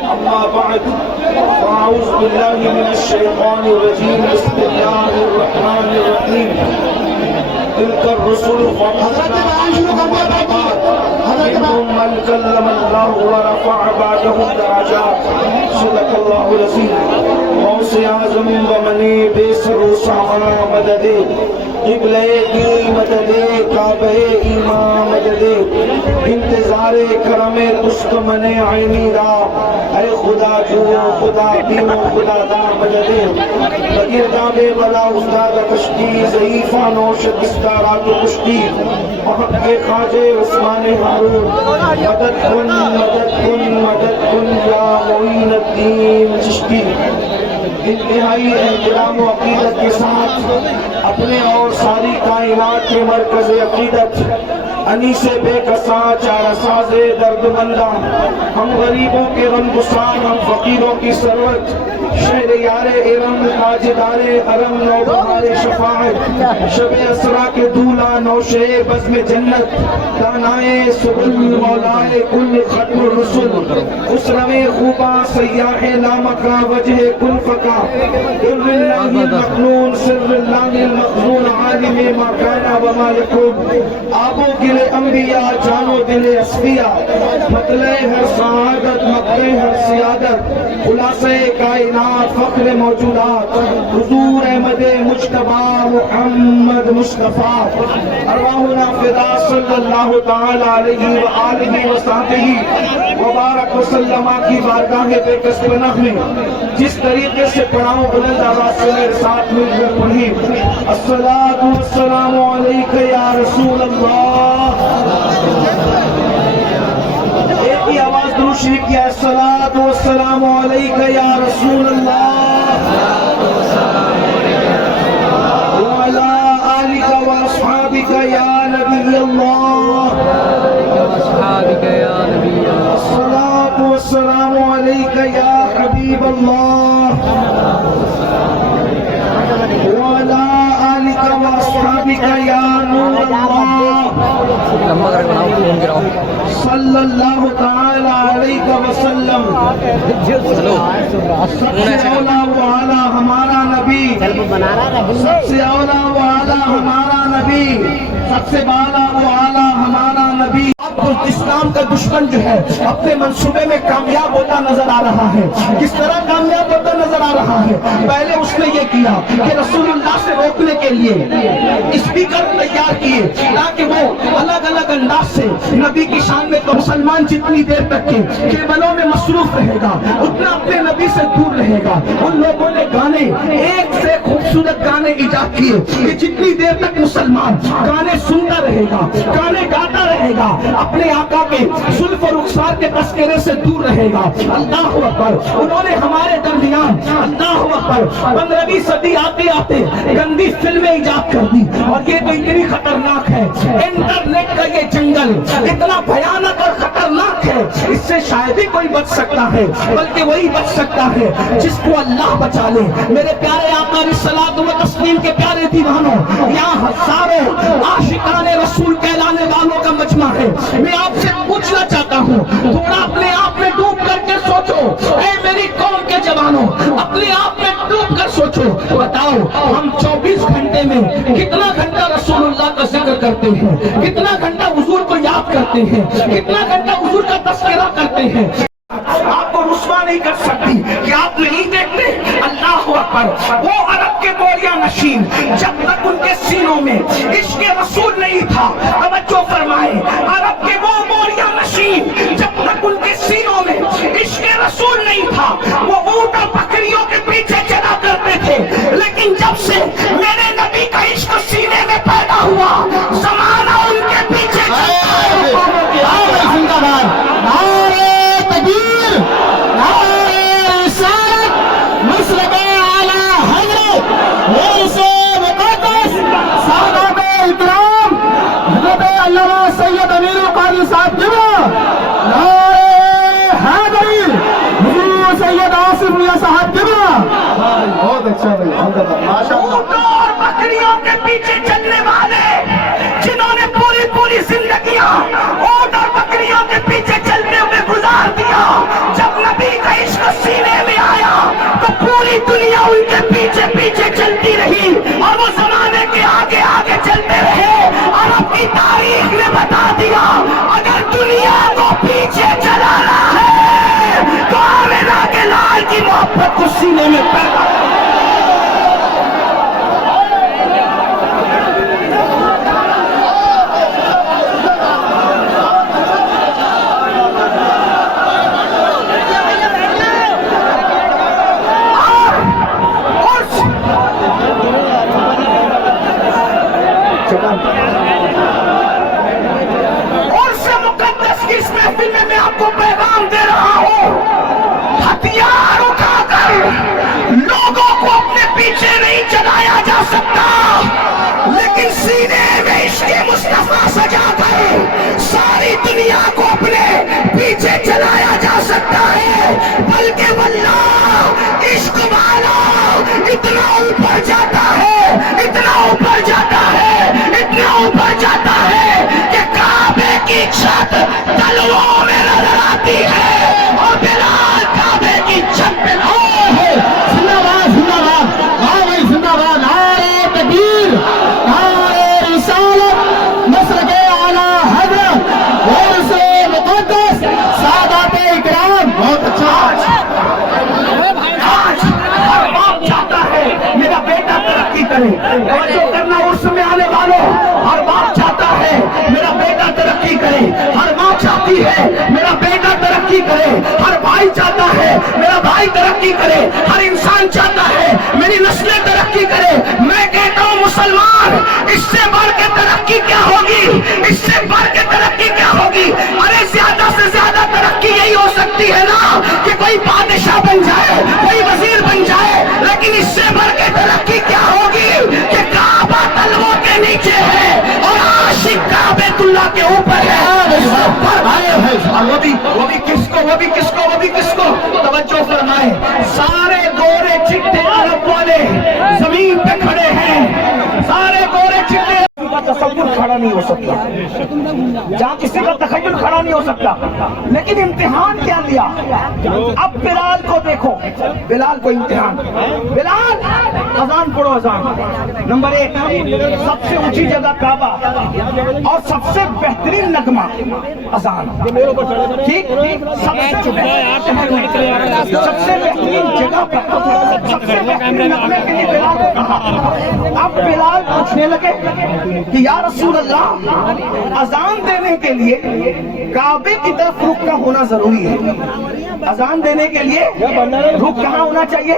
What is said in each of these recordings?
أما بعد فأعوذ بالله من الشيطان الرجيم بسم الله الرحمن الرحيم تلك الرسل منهم من كلم الله ورفع بعضهم درجات صدق الله العظيم غوث اعظم بمنی بے سر و ساما مدد قبلہ کی مدد کعبہ ایمان مدد انتظار کرم تست من عینی را اے خدا جو خدا بین و خدا دا مدد بگردہ بے بلا استاد کشتی ضعیفان و شکستارات و کشتی محق کے خواجہ عثمان ہارون مدد کن مدد کن مدد کن یا معین الدین چشتی انتہائی احترام و عقیدت کے ساتھ اپنے اور ساری کائنات کے مرکز عقیدت انیس بے کساں چارہ ساز درد مندہ ہم غریبوں کے غم گسار ہم فقیروں کی ثروت شہر یار ارم تاجدار حرم نوبہار شفاعت شب اسرا کے دولہ نوشے بزم جنت دانائے سبل مولائے کل ختم الرسل خسرو خوبا سیاح لامکا وجہ کل فقا در اللہ المقنون سر اللہ المقنون عالم ما کانا وما یکون آبو گلے انبیاء جانو دل اصفیاء مطلع ہر سعادت مقلع ہر سیادت خلاصہ کائنات فخر موجودات حضور احمد مجتبی محمد مصطفیٰ ارواحنا فدا صلی اللہ تعالی علیہ وآلہ وصحبہ وبارک وسلم کی بارگاہ بے کس پناہ میں جس طریقے سے پڑھاؤں بلند آواز سے میرے ساتھ مل کر پڑھی الصلاۃ والسلام علیک یا رسول اللہ ایک ہی آواز درود شریف کیا الصلاۃ والسلام علیک یا رسول اللہ وعلی آلک واصحابک یا نبی اللہ الصلاۃ والسلام علیک یا حبیب اللہ وعلی آلک واصحابک یا نور اللہ صلی اللہ تعالی علیہ وسلم سب سے اولا و اعلیٰ ہمارا نبی سب سے اولا و اعلیٰ ہمارا نبی سب سے بالا و اعلیٰ ہمارا نبی اسلام کا دشمن جو ہے اپنے منصوبے میں کامیاب ہوتا نظر آ رہا ہے کس طرح کامیاب ہوتا نظر آ رہا ہے پہلے اس نے یہ کیا کہ رسول اللہ سے روکنے کے لیے اسپیکر تیار کیے تاکہ وہ الگ الگ انداز سے نبی کی شان میں تو مسلمان جتنی دیر تک کے کیبلوں میں مصروف رہے گا اتنا اپنے نبی سے دور رہے گا ان لوگوں نے گانے ایک سے خوبصورت گانے ایجاد کیے کہ جتنی دیر تک مسلمان گانے سنتا رہے گا گانے گاتا رہے گا اپنے آقا کے زلف و رخسار کے تذکرے سے دور رہے گا اللہ اکبر انہوں نے ہمارے درمیان اللہ اکبر 15ویں صدی آتے آتے گندی فلمیں ایجاد کر دی اور یہ تو اتنی خطرناک ہے انٹرنیٹ کا یہ جنگل اتنا بھیانک اور خطرناک ہے اس سے شاید ہی کوئی بچ سکتا ہے بلکہ وہی بچ سکتا ہے جس کو اللہ بچا لے میرے پیارے آقا رسالت و تسلیم کے پیارے دیوانوں یہاں ہزاروں عاشقان رسول کہلانے والوں کا مجمع ہے میں آپ سے پوچھنا چاہتا ہوں تھوڑا اپنے آپ میں ڈوب کر کے سوچو اے میری قوم کے جوانوں اپنے آپ میں ڈوب کر سوچو بتاؤ ہم 24 گھنٹے میں کتنا گھنٹہ رسول اللہ کا ذکر کرتے ہیں کتنا گھنٹہ حضور کو یاد کرتے ہیں کتنا گھنٹہ حضور کا تذکرہ کرتے ہیں آپ کو رسوا نہیں کر سکتی کہ آپ نہیں دیکھتے اللہ اکبر وہ عرب کے بوریا نشین جب تک ان کے سینوں میں عشق رسول نہیں تھا توجہ فرمائے عرب کے وہ بوریا نشین جب تک ان کے سینوں میں عشق رسول نہیں تھا وہ اونٹ اور بکریوں کے پیچھے چلا کرتے تھے لیکن جب سے میرے نبی کا عشق سینے میں پیدا ہوا زمانہ ان کے پیچھے چلتا ہے اور بکریوں کے پیچھے چلنے والے جنہوں نے پوری زندگیاں اونٹ اور بکریوں کے پیچھے چلتے ہوئے گزار دیا جب نبی کا عشق سینے میں آیا تو پوری دنیا ان کے پیچھے پیچھے چلتی رہی اور وہ زمانے کے آگے آگے چلتے رہے. عرب کی تاریخ نے بتا دیا اگر دنیا کو پیچھے چلانا ہے تو آمنہ کے لال کی محبت کو سینے میں پیدا اور سے مقدس کی اس محفل میں آپ کو پیغام دے رہا ہوں. ہتھیار اٹھا کر لوگوں کو اپنے پیچھے نہیں چلایا جا سکتا لیکن سینے میں عشق مصطفیٰ سجا کر ساری دنیا کو اپنے پیچھے چلایا جا سکتا ہے. بلکہ واللہ عشق والا اتنا اوپر جاتا ہے اتنا اوپر جاتا ہے اتنا اوپر جاتا ہے کہ کعبے کی چھت تلووں میں نظر آتی ہے اور بلال کعبے کی چھت پہ زندہ باد زندہ باد ہاں بھائی زندہ باد. نعرہ تکبیر نعرہ رسالت مسلک اعلیٰ حضرت غوث مقدس سادات اکرام. بہت اچھا. آج ہر باپ چاہتا ہے میرا بیٹا ترقی کرے. توجہ کرنا عرس میں آنے والوں, ہر باپ چاہتا ہے میرا بیٹا ترقی کرے. ہر ماں چاہتی ہے میرا بیٹا ترقی کرے. ہر بھائی چاہتا ہے میرا بھائی ترقی کرے. ہر انسان چاہتا ہے میری نسلیں ترقی کرے. میں کہتا ہوں مسلمان, اس سے بڑھ کے ترقی کیا ہوگی؟ اس سے بڑھ کے ترقی کیا ہوگی؟ ارے زیادہ سے زیادہ ترقی یہی ہو سکتی ہے نا کہ کوئی بادشاہ بن جائے, کوئی وزیر بن جائے. لیکن اس سے بڑھ کے ترقی کیا ہوگی کہ کعبہ تلووں کے نیچے ہے اور عاشق کعبۃ اللہ کے اوپر ہے. وہ بھی کس کو, وہ بھی کس کو, وہ بھی کس کو؟ توجہ فرمائیں. سارے گورے چٹے عرب والے زمین پہ کھڑے ہیں. سارے گورے چٹے کا تصور کھڑا نہیں ہو سکتا, جہاں کسی کا تخیل کھڑا نہیں ہو سکتا. لیکن امتحان کیا لیا؟ اب بلال کو دیکھو, بلال کو امتحان. بلال اذان پڑھو. اذان نمبر 1, سب سے اونچی جگہ کعبہ اور سب سے بہترین نغمہ اذان. ٹھیک, سب سے بہترین جگہ پر سب سے بہترین نغمے کے لیے بلال کو کہا. اب بلال پوچھنے لگے کہ یا رسول اللہ, اذان دینے کے لیے کعبے کی طرف رخ کا ہونا ضروری ہے. اذان دینے کے لیے رخ کہاں ہونا چاہیے؟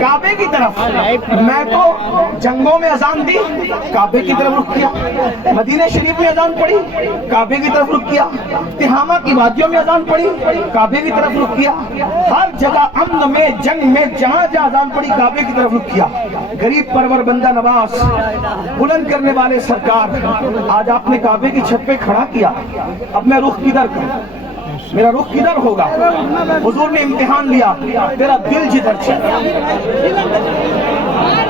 کعبے کی طرف. میں تو جنگوں میں اذان دی, کعبے کی طرف رخ کیا. مدینہ شریف میں اذان پڑھی, کعبے کی طرف رخ کیا. تہامہ کی وادیوں میں اذان پڑھی, کعبے کی طرف رخ کیا. ہر جگہ امن میں, جنگ میں, جہاں جہاں اذان پڑھی کعبے کی طرف رخ کیا. غریب پرور بندہ نواز, بلند کرنے والے سرکار, آج آپ نے کعبے کی چھت پہ کھڑا کیا. اب میں رخ کدھر کروں؟ میرا رخ کدھر ہوگا؟ حضور نے امتحان لیا, تیرا دل جدھر چاہے.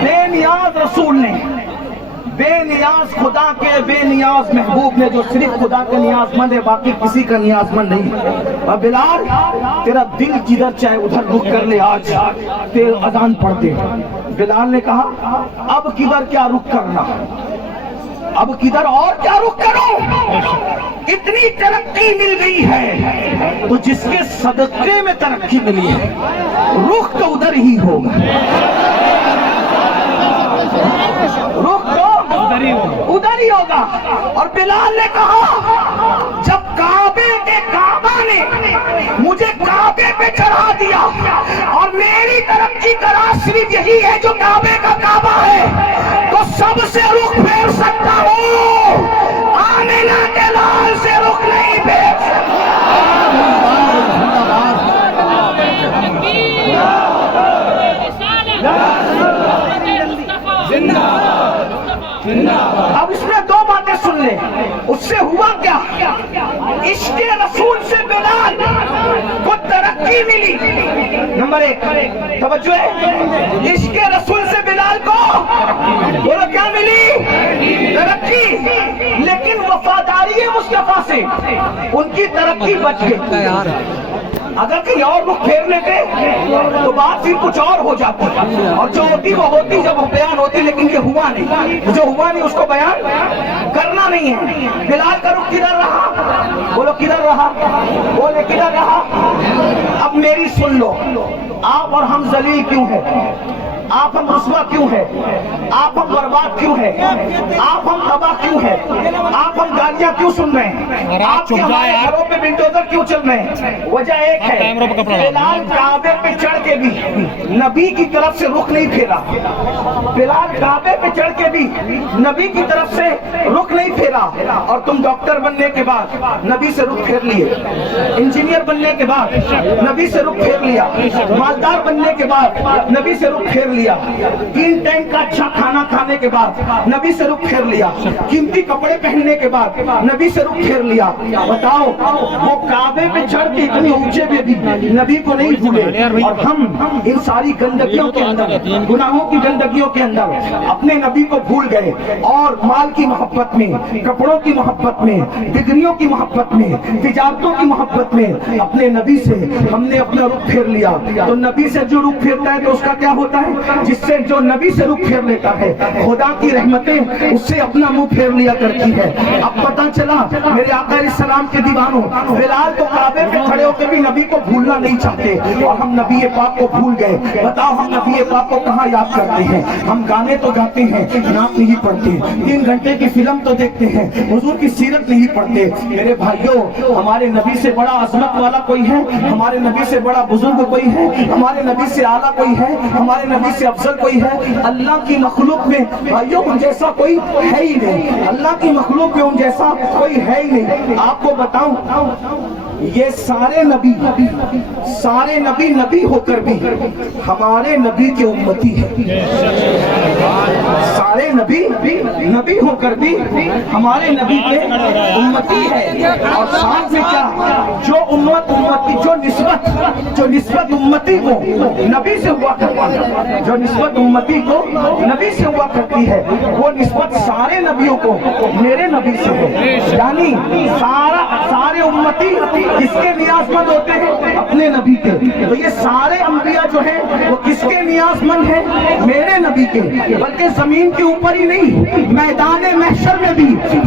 بے نیاز رسول نے, بے نیاز خدا کے بے نیاز محبوب نے, جو صرف خدا کے نیاز مند ہے, باقی کسی کا نیاز مند نہیں. اور بلال, تیرا دل جدھر چاہے ادھر رخ کر لے, آج تیرے اذان پڑھتے. بلال نے کہا اب کدھر کیا رخ کرنا, اب کدھر اور کیا رخ کروں؟ اتنی ترقی مل گئی ہے تو جس کے صدقے میں ترقی ملی ہے رخ تو ادھر ہی ہوگا. رخ تو ادھر ہی ہوگا. اور بلال نے کہا جب کعبے کے کعبہ نے مجھے کعبے پہ چڑھا دیا اور میری ترقی کا راز صرف یہی ہے جو کعبے کا کعبہ ہے, تو سب سے رخ پھیر سکتا ہوں, آمنہ کے لال سے رخ نہیں پھیر سکتا. اب اس میں 2 باتیں سن لیں. اس سے ہوا کیا؟ عشق رسول سے بلال کو ترقی ملی. نمبر 1 توجہ ہے, عشق رسول سے بلال کو بولو کیا ملی؟ ترقی. لیکن وفاداری مصطفیٰ سے ان کی ترقی بچ گئی. اگر کہیں اور رخ پھیر لیتے تو بات پھر کچھ اور ہو جاتی، اور جو ہوتی وہ ہوتی جب بیان ہوتی، لیکن یہ ہوا نہیں، جو ہوا نہیں اس کو بیان کرنا نہیں ہے۔ بلال کا رخ کدھر رہا؟ بولو کدھر رہا؟ بولے کدھر رہا؟ اب میری سن لو، آپ اور ہم ذلیل کیوں ہیں؟ آپ ہم رسوا کیوں ہیں؟ آپ ہم برباد کیوں ہیں؟ آپ ہم تباہ کیوں ہیں؟ آپ ہم گالیاں کیوں سن رہے ہیں؟ آپ کے ہمارے گھروں پہ بلڈوزر کیوں چل رہے ہیں؟ وجہ ایک ہے، بلال کعبے پہ چڑھ کے بھی نبی کی طرف سے رخ نہیں پھیرا۔ بلال کعبے پہ چڑھ کے بھی نبی کی طرف سے رخ نہیں پھیرا، اور تم ڈاکٹر بننے کے بعد نبی سے رخ پھیر لیے، انجینئر بننے کے بعد نبی سے رخ پھیر لیا، مالدار بننے کے بعد نبی سے رخ پھیر لیا، 3 ٹائم کا اچھا کھانا کھانے کے بعد نبی سے رخ پھیر لیا، قیمتی کپڑے پہننے کے بعد نبی سے رخ پھیر لیا۔ بتاؤ وہ کعبے پہ چڑھ کے اتنی اونچے پہ بھی نبی کو نہیں بھولے، اور ہم ان ساری گندگیوں کے اندر، گناہوں کی گندگیوں کے اندر اپنے نبی کو بھول گئے، اور مال کی محبت میں، کپڑوں کی محبت میں، ڈگریوں کی محبت میں، تجارتوں کی محبت میں اپنے نبی سے ہم نے اپنا رخ پھیر لیا۔ تو نبی سے جو رخ پھیرتا ہے تو اس کا کیا ہوتا ہے؟ جس سے جو نبی سے رخ پھیر لیتا ہے، خدا کی رحمتیں اس سے اپنا منہ پھیر لیا کرتی ہے۔ اب پتہ چلا میرے آقا علیہ السلام کے دیوانوں، بلال تو کعبے پہ کھڑے ہو کے بھی نبی کو بھولنا نہیں چاہتے، اور ہم نبی پاک کو بھول گئے۔ بتاؤ ہم نبی پاک کو کہاں یاد کرتے ہیں؟ ہم گانے تو گاتے ہیں، نعت نہیں پڑھتے، 3 گھنٹے کی فلم تو دیکھتے ہیں، حضور کی سیرت نہیں پڑھتے۔ میرے بھائیوں، ہمارے نبی سے بڑا عظمت والا کوئی ہے؟ ہمارے نبی سے بڑا بزرگ کوئی ہے؟ ہمارے نبی سے اعلیٰ کوئی ہے؟ ہمارے نبی سے افضل کوئی ہے؟ اللہ کی مخلوق میں بھائیوں ان جیسا کوئی ہے ہی نہیں، اللہ کی مخلوق میں ان جیسا کوئی ہے ہی نہیں۔ آپ کو بتاؤں، یہ سارے نبی نبی ہو کر بھی ہمارے نبی کے امتی ہیں۔ سارے نبی ہو کر بھی ہمارے نبی کے امتی ہے، اور ساتھ میں کیا، جو امتی جو نسبت امتی کو نبی سے ہوا کرتی ہے، جو نسبت امتی کو نبی سے ہوا کرتی ہے، وہ نسبت سارے نبیوں کو میرے نبی سے ہے۔ یعنی سارے امتی کس کے نیاز مند ہوتے ہیں؟ اپنے نبی کے۔ تو یہ سارے انبیاء جو ہیں وہ کس کے نیاز مند ہیں؟ میرے نبی کے۔ بلکہ زمین کے اوپر ہی نہیں، میدان محشر میں بھی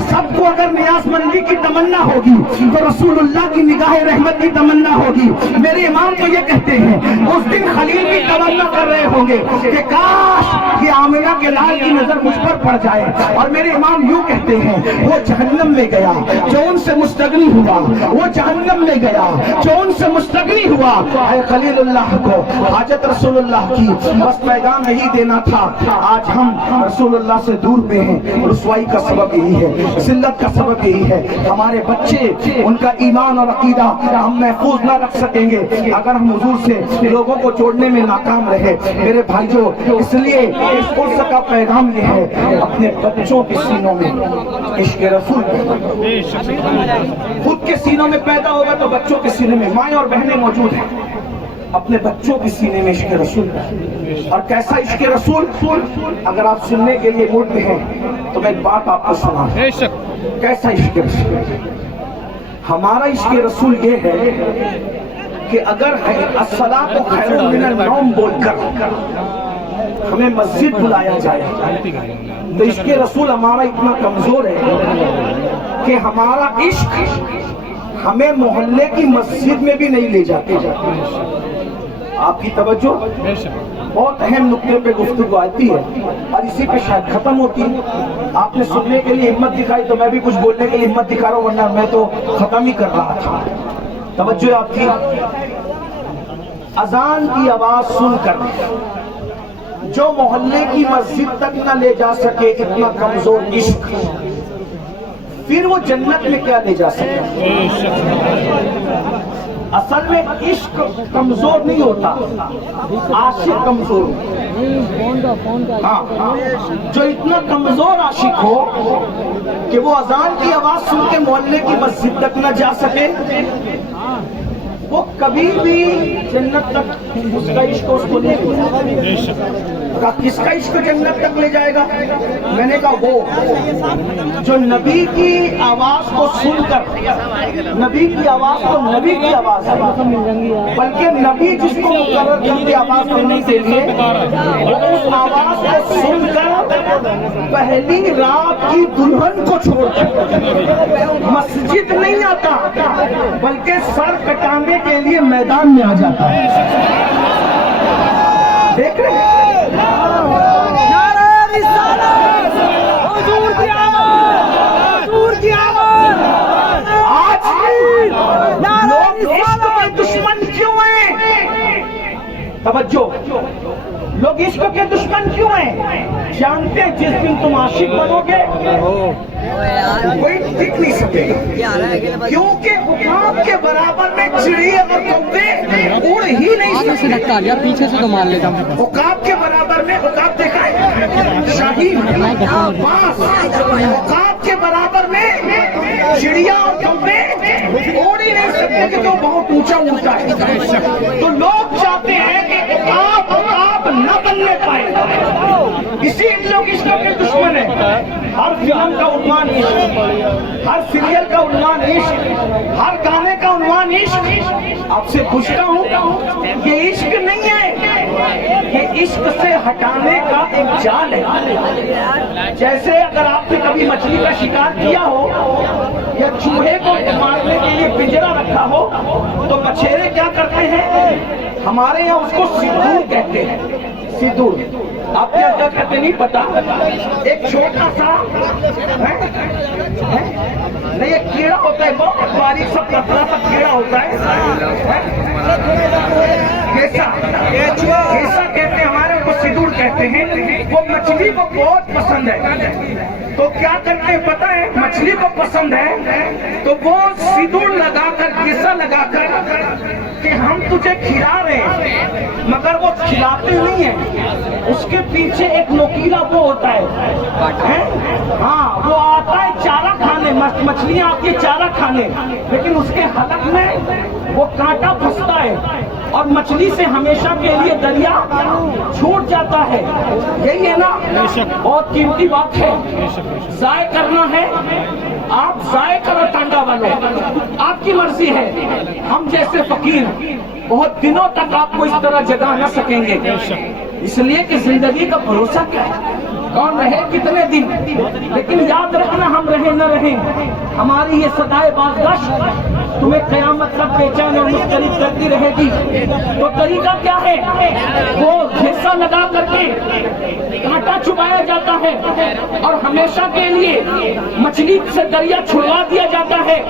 سب کو اگر نیاز مندی کی تمنا ہوگی تو رسول اللہ کی نگاہ رحمت کی تمنا ہوگی۔ میرے امام تو یہ کہتے ہیں، اس دن خلیل بھی تمنا کر رہے ہوں گے کہ کاش کہ آمنہ کے لال کی نظر مجھ پر پڑ جائے۔ اور میرے امام یوں کہتے ہیں، وہ جہنم میں گیا جو ان سے مستغنی ہوا، وہ جہنم میں گیا جو ان سے مستغنی ہوا۔ اے خلیل اللہ کو حاجت رسول اللہ کی، بس پیغام یہی دینا تھا۔ آج ہم رسول اللہ سے دور پہ ہیں، رسوائی کا سبب یہی ہے، ذلت کا سبب یہی ہے۔ ہمارے بچے، ان کا ایمان اور عقیدہ ہم محفوظ نہ رکھ سکیں گے اگر ہم حضور سے لوگوں کو جوڑنے میں ناکام رہے۔ میرے بھائیوں، اس لیے اس کورس کا پیغام یہ ہے، اپنے بچوں کے سینوں میں عشق رسول خود کے سینوں میں پیدا ہوگا تو بچوں کے سینے میں، مائیں اور بہنیں موجود ہیں، اپنے بچوں کے سینے میں عشق رسول۔ اور کیسا عشق رسول؟ اگر آپ سننے کے لیے موڈ میں ہیں تو میں ایک بات آپ کو سنا، کیسا عشق رسول؟ ہمارا عشق رسول یہ ہے کہ اگر الصلاۃ خیر من النوم بول کر ہمیں مسجد بلایا جائے تو عشق رسول ہمارا اتنا کمزور ہے کہ ہمارا عشق ہمیں محلے کی مسجد میں بھی نہیں لے جاتے۔ آپ کی توجہ، بہت اہم نقطے پہ گفتگو آتی ہے اور اسی پہ شاید ختم ہوتی ہے۔ آپ نے سننے کے لیے ہمت دکھائی تو میں بھی کچھ بولنے کے لیے ہمت دکھا رہا ہوں، ورنہ میں تو ختم ہی کر رہا تھا۔ توجہ آپ کی، اذان کی آواز سن کر جو محلے کی مسجد تک نہ لے جا سکے، اتنا کمزور عشق، پھر وہ جنت میں کیا لے جا سکے؟ اصل میں عشق کمزور نہیں ہوتا، عاشق کمزور ہوتا۔ ہاں، جو اتنا کمزور عاشق ہو کہ وہ اذان کی آواز سن کے محلے کی مسجد تک نہ جا سکے، وہ کبھی بھی جنت تک اس کا عشق اس کو نہیں لے جائے گا. کس کا عشق جنت تک لے جائے گا؟ میں نے کہا وہ جو نبی کی آواز کو سن کر، نبی کی آواز تو نبی کی آواز ہے، بلکہ نبی جس کو مقرر کرتے آواز کرنے کے لیے، وہ اس آواز کو سن کر پہلی رات کی دلہن کو چھوڑ کر مسجد نہیں آتا، بلکہ سر کٹانے کے لیے میدان میں آ جاتا ہے. دیکھ رہے ہیں دشمن کیوں ہیں؟ توجہ، لوگ عشق کے دشمن کیوں ہیں؟ جانتے ہیں جس دن تم عاشق بنو گے کوئی ٹک نہیں سکے گا، کیونکہ حکام کے برابر میں چڑیا اور کوے اڑ ہی نہیں سکتے. پیچھے سے تو مان لیتا ہوں. حکام کے برابر میں، حکام دیکھا ہے شاہین، باز، حکام کے برابر میں چڑیا اور کوے اڑ ہی نہیں سکتے کہ تو بہت اونچا اونچا ہے. تو لوگ چاہتے ہیں کہ حکام نہ بننے پائے، اسی لوگ عشق کے دشمن ہیں. ہر فلم کا عنوان عشق، ہر سیریل کا عنوان عشق، ہر گانے کا عنوان عشق. آپ سے پوچھتا ہوں، یہ عشق نہیں ہے، یہ عشق سے ہٹانے کا ایک جال ہے. جیسے اگر آپ نے کبھی مچھلی کا شکار کیا ہو یا چوہے کو مارنے کے لیے پنجرا رکھا ہو تو مچھیرے کیا کرتے ہیں؟ ہمارے یہاں اس کو سدور کہتے ہیں. سدور آپ کیا کہتے نہیں پتا، ایک چھوٹا سا نہیں، ایک کیڑا ہوتا ہے، بہت باریک سا پتلا سا کیڑا ہوتا ہے، کیسا کہتے ہیں، ہمارے کو سدور کہتے ہیں. وہ مچھلی کو بہت پسند ہے، تو کیا کرتے ہیں پتہ ہے؟ مچھلی کو پسند ہے تو وہ سدور لگا کر، کیسا لگا کر کہ ہم تجھے کھلا رہے ہیں، مگر وہ کھلاتے نہیں ہیں. اس کے پیچھے ایک نوکیلا وہ ہوتا ہے، ہاں وہ آتا ہے چارہ کھانے، مچھلیاں آتی ہے چارہ کھانے، لیکن اس کے حلق میں وہ کانٹا پھنستا ہے اور مچھلی سے ہمیشہ کے لیے دریا چھوٹ جاتا ہے. یہی ہے نا، بہت قیمتی بات ہے. ضائع کرنا ہے، آپ ضائع کرو، ٹانڈا بنو، آپ کی مرضی ہے. ہم جیسے فقیر بہت دنوں تک آپ کو اس طرح جگا نہ سکیں گے، اس لیے کہ زندگی کا بھروسہ کیا ہے، کون رہے کتنے دن. لیکن یاد رکھنا، ہم رہے نہ رہیں، ہماری یہ صدائے بازگشت تمہیں قیامت تک بے چین اور مضطرب کرتی رہے گی. تو طریقہ کیا ہے؟ وہ حصہ لگا کر کے کانٹا چھپایا جاتا ہے اور ہمیشہ کے لیے مچھلی سے دریا چھڑوا دیا جاتا ہے.